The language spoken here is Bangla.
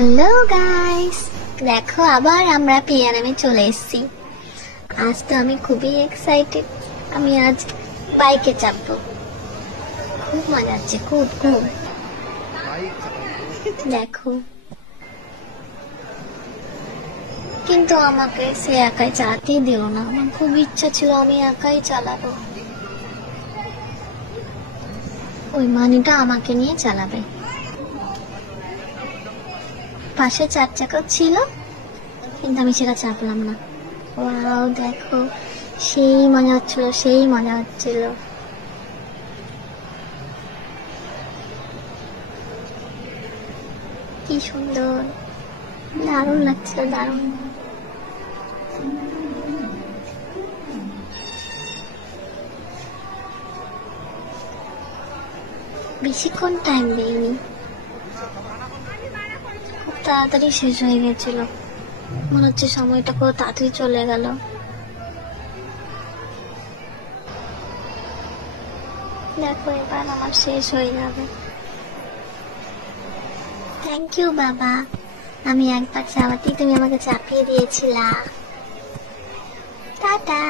হ্যালো গাইস, দেখো আবার আমরা পিয়ারামে চলে এসেছি। আজ তো আমি খুবই এক্সাইটেড। আমি আজ বাইকে চাপবো, খুব মজা হচ্ছে, খুব খুব। দেখো, কিন্তু আমাকে সে একাই চালাতেই দিল না। আমার খুব ইচ্ছা ছিল আমি একাই চালাবো। ওই মানিটা আমাকে নিয়ে চালাবে। পাশে 4 চাকা ছিল, কিন্তু আমি সেটা চাপলাম না। ওয়াও, দেখো সেই মজা হচ্ছিল, সেই মজা হচ্ছিল। কি সুন্দর, দারুণ লাগছিল, দারুণ। বেশিক্ষণ টাইম দেয়নি, খুব তাড়াতাড়ি শেষ হয়ে গেছিল। মনে হচ্ছে সময়টা খুব তাড়াতাড়ি চলে গেল। দেখো এবার আমার শেষ হয়ে যাবে। থ্যাংক ইউ বাবা, আমি একবার চাওয়াতেই তুমি আমাকে চাপিয়ে দিয়েছিলা। টাটা।